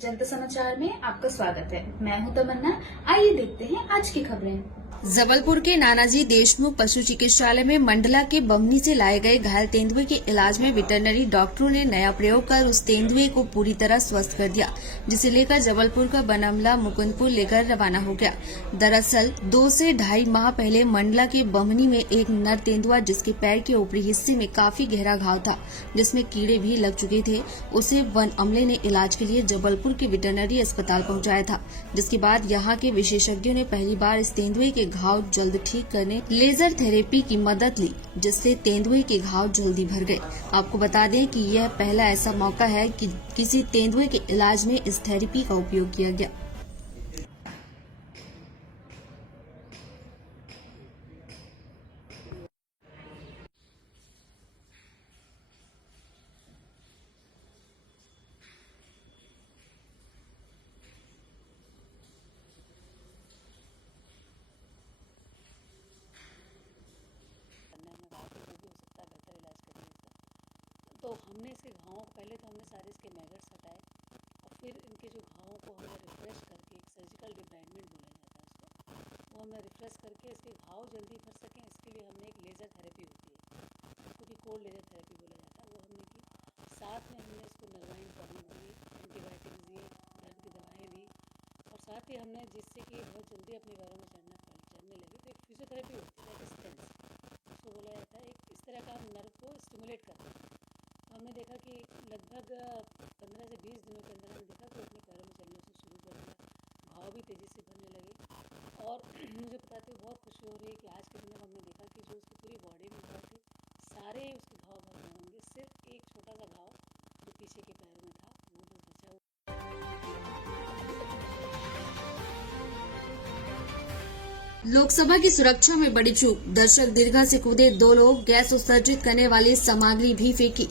जनता समाचार में आपका स्वागत है। मैं हूं तमन्ना। आइए देखते हैं आज की खबरें। जबलपुर के नानाजी देशमुख पशु चिकित्सालय में मंडला के बमनी से लाए गए घायल तेंदुए के इलाज में वेटरनरी डॉक्टरों ने नया प्रयोग कर उस तेंदुए को पूरी तरह स्वस्थ कर दिया, जिसे लेकर जबलपुर का बनमला मुकुंदपुर लेकर रवाना हो गया। दरअसल 2 से ढाई माह पहले मंडला के बमनी में एक नर तेंदुआ, जिसके पैर के ऊपरी हिस्से में काफी गहरा घाव था, जिसमें कीड़े भी लग चुके थे, उसे वन अमले ने इलाज के लिए जबलपुर के वेटरनरी अस्पताल पहुंचाया था। जिसके बाद यहां के विशेषज्ञों ने पहली बार इस तेंदुए के घाव जल्द ठीक करने लेजर थेरेपी की मदद ली, जिससे तेंदुए के घाव जल्दी भर गए। आपको बता दें कि यह पहला ऐसा मौका है कि किसी तेंदुए के इलाज में इस थेरेपी का उपयोग किया गया। तो हमने इसके घावों को पहले तो हमने सारे इसके मैगट्स हटाए और फिर इनके जो घावों को हमने रिफ्रेश करके, एक सर्जिकल डिब्राइडमेंट बोला जाता है उसको, वो हमने रिफ्रेश करके इसके घाव जल्दी भर सकें, इसके लिए हमने एक लेज़र थेरेपी होती है, उसको भी कोल्ड लेज़र थेरेपी बोला जाता है, वो हमने की। साथ में हमने इसको नर्वाइन टॉनिक दी, एंटीबायोटिक्स दिए, दर्द की दवाएँ दी, और साथ ही हमने, जिससे कि बहुत जल्दी अपने पैरों में चढ़ने लगे, तो एक फिजियोथेरेपी होती है, डिस्टेंस उसको बोला जाता है। एक इस तरह का हम नर्व को स्टिमुलेट करते हैं। हमने देखा कि लगभग 15 से 20 दिनों के अंदर हमने देखा कि अपने पैरों में चलने से शुरू कर दिया, घाव भी तेज़ी से भरने लगे। और मुझे बताते हुए बहुत खुशी हो रही है कि आज के दिन में हमने देखा कि जो उसकी पूरी बॉडी में घाव थे, सारे उसके घाव भर गए होंगे। सिर्फ एक छोटा सा घाव जो पीछे के पैरों में था, वो बस बचा हुआ। लोकसभा की सुरक्षा में बड़ी चूक, दर्शक दीर्घा से कूदे 2 लोग, गैस उत्सर्जित करने वाली सामग्री भी फेंकी।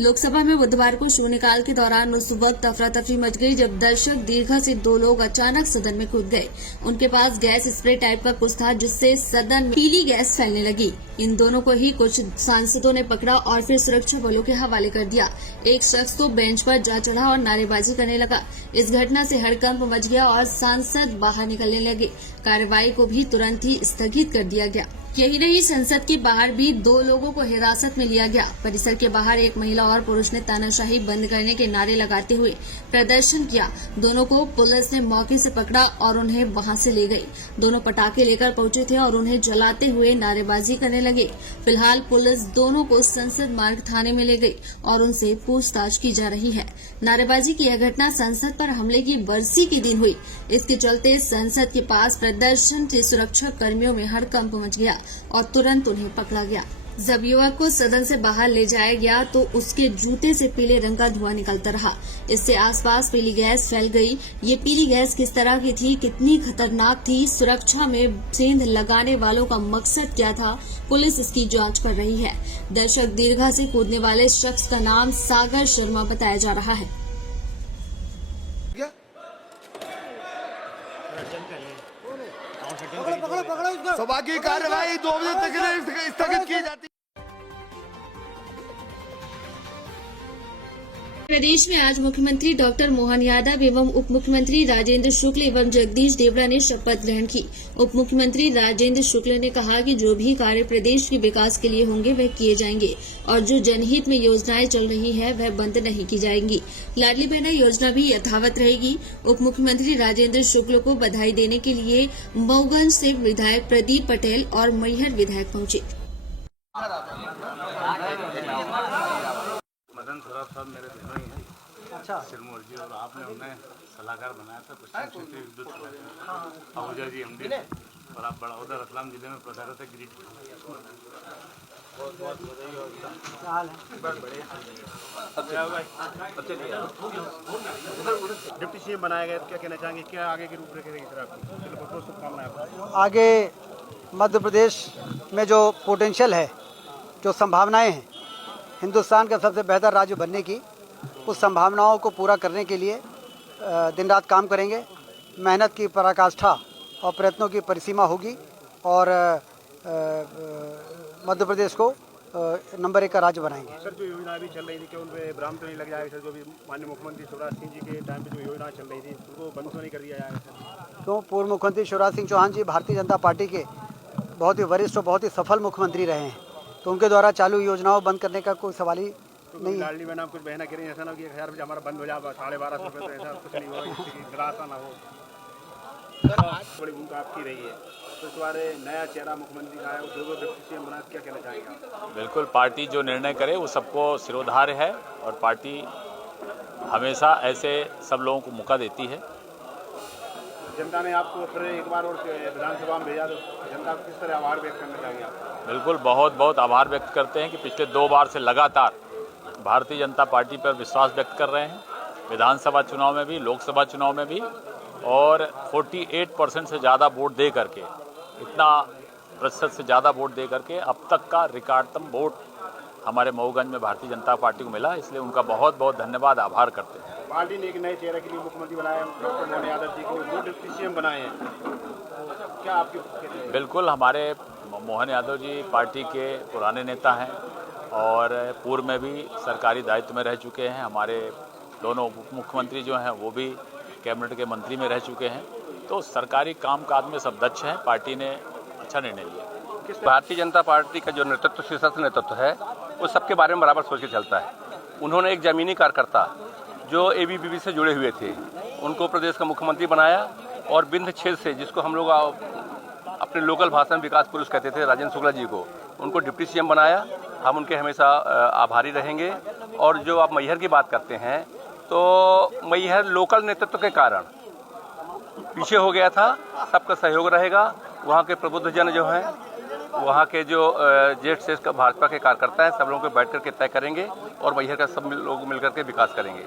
लोकसभा में बुधवार को शून्यकाल के दौरान उस वक्त अफरा तफरी मच गई जब दर्शक दीर्घा से 2 लोग अचानक सदन में कूद गए। उनके पास गैस स्प्रे टाइप का कुछ था, जिससे सदन में पीली गैस फैलने लगी। इन दोनों को ही कुछ सांसदों ने पकड़ा और फिर सुरक्षा बलों के हवाले कर दिया। एक शख्स तो बेंच पर जा चढ़ा और नारेबाजी करने लगा। इस घटना से हड़कंप मच गया और सांसद बाहर निकलने लगे। कार्रवाई को भी तुरंत ही स्थगित कर दिया गया। यही नहीं, संसद के बाहर भी 2 लोगों को हिरासत में लिया गया। परिसर के बाहर एक महिला और पुरुष ने तानाशाही बंद करने के नारे लगाते हुए प्रदर्शन किया। दोनों को पुलिस ने मौके से पकड़ा और उन्हें वहां से ले गई। दोनों पटाखे लेकर पहुंचे थे और उन्हें जलाते हुए नारेबाजी करने लगे। फिलहाल पुलिस दोनों को संसद मार्ग थाने में ले गई और उनसे पूछताछ की जा रही है। नारेबाजी की यह घटना संसद पर हमले की बरसी के दिन हुई। इसके चलते संसद के पास प्रदर्शन के सुरक्षा कर्मियों में हड़कंप मच गया और तुरंत उन्हें पकड़ा गया। जब युवक को सदन से बाहर ले जाया गया तो उसके जूते से पीले रंग का धुआं निकलता रहा। इससे आसपास पीली गैस फैल गई। ये पीली गैस किस तरह की थी, कितनी खतरनाक थी, सुरक्षा में सेंध लगाने वालों का मकसद क्या था, पुलिस इसकी जांच कर रही है। दर्शक दीर्घा से कूदने वाले शख्स का नाम सागर शर्मा बताया जा रहा है। सभा की कार्यवाही 2 बजे तक स्थगित की जाती है। प्रदेश में आज मुख्यमंत्री डॉक्टर मोहन यादव एवं उप मुख्यमंत्री राजेंद्र शुक्ल एवं जगदीश देवड़ा ने शपथ ग्रहण की। उप मुख्यमंत्री राजेंद्र शुक्ल ने कहा कि जो भी कार्य प्रदेश के विकास के लिए होंगे वह किए जाएंगे और जो जनहित में योजनाएं चल रही है वह बंद नहीं की जाएंगी। लाडली बहना योजना भी यथावत रहेगी। उप मुख्यमंत्री राजेंद्र शुक्ल को बधाई देने के लिए मऊगंज से विधायक प्रदीप पटेल और मैहर विधायक पहुंचे। मदन सौरभ साहब मेरे बहनों ही हैं। अच्छा, सिरमौर जी, और आपने उन्हें सलाहकार बनाया था पश्चिम क्षेत्रीय विद्युत सलाहकार आहूजा जी एमडी, और आप बड़ौदा रतलाम जिले में पधारे थे ग्रिड। बहुत बहुत डिप्टी सीएम बनाया गया, क्या कहना चाहेंगे, क्या आगे की रूपरेखा रहेगी सर आपकी? बहुत शुभकामनाएं। आगे मध्य प्रदेश में जो पोटेंशियल है, जो संभावनाएं हैं, हिंदुस्तान का सबसे बेहतर राज्य बनने की, उस संभावनाओं को पूरा करने के लिए दिन रात काम करेंगे। मेहनत की पराकाष्ठा और प्रयत्नों की परिसीमा होगी और मध्य प्रदेश को नंबर 1 का राज्य बनाएंगे। सर जो योजना अभी चल रही थी क्या उन पे विराम तो नहीं लग जाएगा सर? जो भी माननीय मुख्यमंत्री शिवराज सिंह जी के टाइम पे जो योजना चल रही थी उनको बंद तो नहीं कर दिया जाएगा सर? क्यों? पूर्व मुख्यमंत्री शिवराज सिंह चौहान जी भारतीय जनता पार्टी के बहुत ही वरिष्ठ और बहुत ही सफल मुख्यमंत्री रहे हैं, तो उनके द्वारा चालू योजनाओं बंद करने का कोई सवाल ही नहीं है। लाडली बहना कुछ बहना कह रही है ऐसा ना कि 1000 रुपये हमारा बंद हो जाए 1250 रुपये, तो ऐसा कुछ नहीं होगा, निराशा ना हो। बड़ी भूमिका आपकी रही है, तो इस बार नया चेहरा मुख्यमंत्री का है, वो 2 डिप्टी सीएम बना, क्या कहना चाहेंगे? बिल्कुल, पार्टी जो निर्णय करे वो सबको सिरोधार्य है और पार्टी हमेशा ऐसे सब लोगों को मौका देती है। जनता ने आपको फिर एक बार और विधानसभा में भेजा, तो जनता को किस तरह आभार व्यक्त करना चाहेंगे आप? बिल्कुल, बहुत बहुत आभार व्यक्त करते हैं कि पिछले 2 बार से लगातार भारतीय जनता पार्टी पर विश्वास व्यक्त कर रहे हैं, विधानसभा चुनाव में भी, लोकसभा चुनाव में भी, और 48% से ज़्यादा वोट दे करके, इतना प्रतिशत से ज़्यादा वोट दे करके अब तक का रिकॉर्डतम वोट हमारे मऊगंज में भारतीय जनता पार्टी को मिला, इसलिए उनका बहुत बहुत धन्यवाद, आभार करते हैं। पार्टी ने एक नए चेहरे के लिए मुख्यमंत्री बनाया, डॉक्टर मोहन यादव जी के लिए 2 डिप्टी सीएम बनाए हैं, तो क्या आपकी? बिल्कुल, हमारे मोहन यादव जी पार्टी के पुराने नेता हैं और पूर्व में भी सरकारी दायित्व में रह चुके हैं। हमारे दोनों उप मुख्यमंत्री जो हैं वो भी कैबिनेट के मंत्री में रह चुके हैं, तो सरकारी काम काज में सब दक्ष हैं। पार्टी ने अच्छा निर्णय लिया। भारतीय जनता पार्टी का जो नेतृत्व, शीर्षस्थ नेतृत्व है, वो सबके बारे में बराबर सोच के चलता है। उन्होंने एक ज़मीनी कार्यकर्ता जो एबीवीपी से जुड़े हुए थे उनको प्रदेश का मुख्यमंत्री बनाया, और विंध्य क्षेत्र से, जिसको हम लोग अपने लोकल भाषा में विकास पुरुष कहते थे, राजेंद्र शुक्ला जी को, उनको डिप्टी सीएम बनाया। हम उनके हमेशा आभारी रहेंगे। और जो आप मैहर की बात करते हैं, तो मैहर लोकल नेतृत्व के कारण पीछे हो गया था, सबका सहयोग रहेगा। वहाँ के प्रबुद्ध जन जो हैं, वहाँ के जो जेठ शेष का भाजपा के कार्यकर्ता हैं, सब लोगों को बैठ करके तय करेंगे और मैहर का सब लोग मिलकर के विकास करेंगे।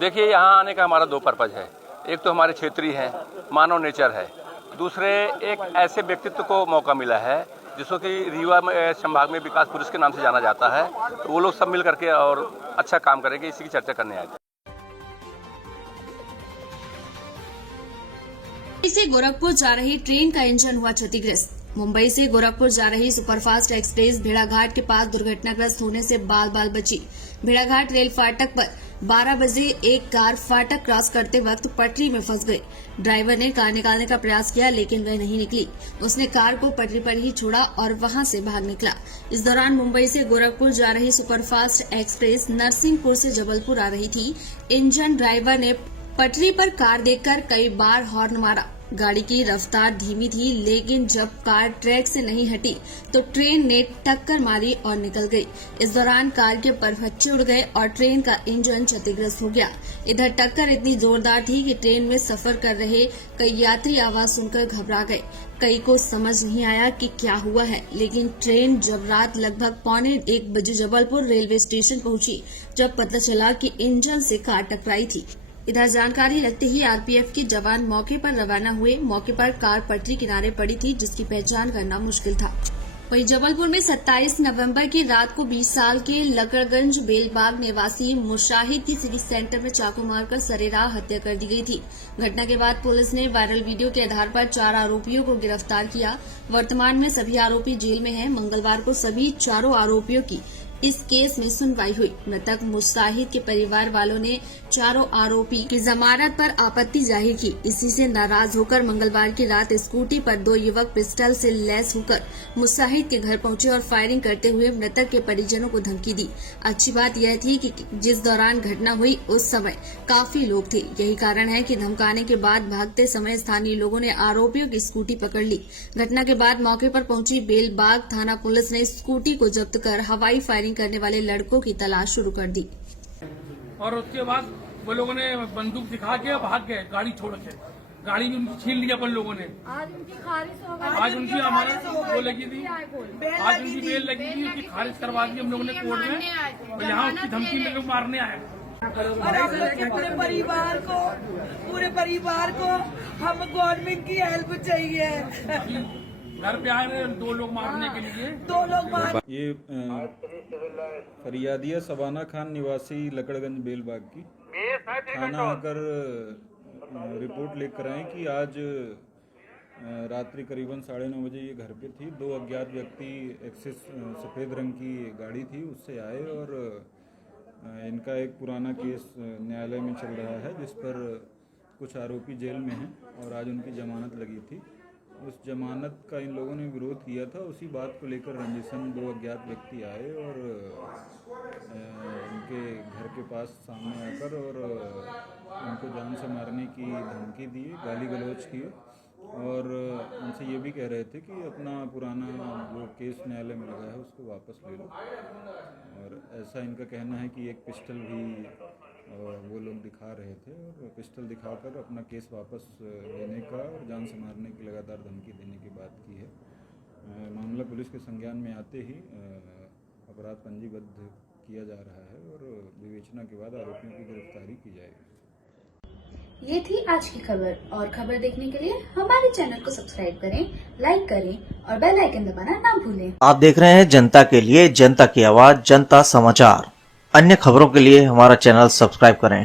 देखिए, यहाँ आने का हमारा 2 पर्पज है। एक तो हमारे क्षेत्रीय है, मानव नेचर है। दूसरे, एक ऐसे व्यक्तित्व को मौका मिला है जिसको कि रीवा संभाग में विकास पुरुष के नाम से जाना जाता है, तो वो लोग सब मिल करके और अच्छा काम करेंगे, इसी की चर्चा करने आए थे। मुंबई से गोरखपुर जा रही ट्रेन का इंजन हुआ क्षतिग्रस्त। मुंबई से गोरखपुर जा रही सुपरफास्ट एक्सप्रेस भेड़ाघाट के पास दुर्घटनाग्रस्त होने से बाल बाल बची। भेड़ाघाट रेल फाटक पर 12 बजे एक कार फाटक क्रॉस करते वक्त पटरी में फंस गई। ड्राइवर ने कार निकालने का प्रयास किया, लेकिन वह नहीं निकली। उसने कार को पटरी पर ही छोड़ा और वहां से भाग निकला। इस दौरान मुंबई से गोरखपुर जा रही सुपरफास्ट एक्सप्रेस नरसिंहपुर से जबलपुर आ रही थी। इंजन ड्राइवर ने पटरी पर कार देखकर कई बार हॉर्न मारा। गाड़ी की रफ्तार धीमी थी, लेकिन जब कार ट्रैक से नहीं हटी तो ट्रेन ने टक्कर मारी और निकल गई। इस दौरान कार के परफच्चे उड़ गए और ट्रेन का इंजन क्षतिग्रस्त हो गया। इधर टक्कर इतनी जोरदार थी कि ट्रेन में सफर कर रहे कई यात्री आवाज सुनकर घबरा गए। कई को समझ नहीं आया कि क्या हुआ है, लेकिन ट्रेन जब रात लगभग 12:45 बजे जबलपुर रेलवे स्टेशन पहुंची, जब पता चला कि इंजन से कार टकराई थी। इधर जानकारी लगते ही आरपीएफ के जवान मौके पर रवाना हुए। मौके पर कार पटरी किनारे पड़ी थी, जिसकी पहचान करना मुश्किल था। वहीं जबलपुर में 27 नवंबर की रात को 20 साल के लकड़गंज बेलबाग निवासी मुशाहिद की सिटी सेंटर में चाकू मारकर सरेराह हत्या कर दी गई थी। घटना के बाद पुलिस ने वायरल वीडियो के आधार पर 4 आरोपियों को गिरफ्तार किया। वर्तमान में सभी आरोपी जेल में हैं। मंगलवार को सभी 4 आरोपियों की इस केस में सुनवाई हुई। मृतक मुशाहिद के परिवार वालों ने 4 आरोपी की जमानत पर आपत्ति जाहिर की। इसी से नाराज होकर मंगलवार की रात स्कूटी पर 2 युवक पिस्टल से लैस होकर मुशाहिद के घर पहुंचे और फायरिंग करते हुए मृतक के परिजनों को धमकी दी। अच्छी बात यह थी कि जिस दौरान घटना हुई उस समय काफी लोग थे। यही कारण है कि धमकाने के बाद भागते समय स्थानीय लोगों ने आरोपियों की स्कूटी पकड़ ली। घटना के बाद मौके पर पहुंची बेलबाग थाना पुलिस ने स्कूटी को जब्त कर हवाई फायरिंग करने वाले लड़कों की तलाश शुरू कर दी। और उसके बाद वो लोगों ने बंदूक दिखा के भाग गए, गाड़ी छोड़ के। गाड़ी भी उनकी छीन लिया अपन लोगों ने। आज उनकी हमारे वो लगी थी, आज उनकी बेल लगी थी, उसकी खारिज करवा दी हम लोगों ने कोर्ट में। और यहाँ उसकी धमकी में लोग मारने आए। और हम लोग के पूरे परिवार को हम गवर्नमेंट की हेल्प चाहिए। घर पे आए हैं 2 लोग मारने के लिए। 2 लोग मार। ये फरियादिया सबाना खान निवासी लकड़गंज बेलबाग की थाना आकर रिपोर्ट लेकर आए कि आज रात्रि करीबन 9:30 बजे ये घर पे थी। दो अज्ञात व्यक्ति एक्सिस सफ़ेद रंग की गाड़ी थी उससे आए और इनका एक पुराना केस न्यायालय में चल रहा है जिस पर कुछ आरोपी जेल में हैं और आज उनकी जमानत लगी थी। उस जमानत का इन लोगों ने विरोध किया था। उसी बात को लेकर रंजिशन दो अज्ञात व्यक्ति आए और इनके घर के पास सामने आकर और उनको जान से मारने की धमकी दी, गाली गलौज किए और उनसे ये भी कह रहे थे कि अपना पुराना जो केस न्यायालय में लगा है उसको वापस ले लो। और ऐसा इनका कहना है कि एक पिस्टल भी वो लोग दिखा रहे थे और पिस्टल दिखाकर अपना केस वापस लेने का और जान से मारने की लगातार धमकी देने की बात की है। मामला पुलिस के संज्ञान में आते ही अपराध पंजीबद्ध किया जा रहा है और विवेचना के बाद आरोपियों की गिरफ्तारी की जाएगी। ये थी आज की खबर और खबर देखने के लिए हमारे चैनल को सब्सक्राइब करें, लाइक करें और बेल आइकन दबाना ना भूलें। आप देख रहे हैं जनता के लिए जनता की आवाज जनता समाचार। अन्य खबरों के लिए हमारा चैनल सब्सक्राइब करें।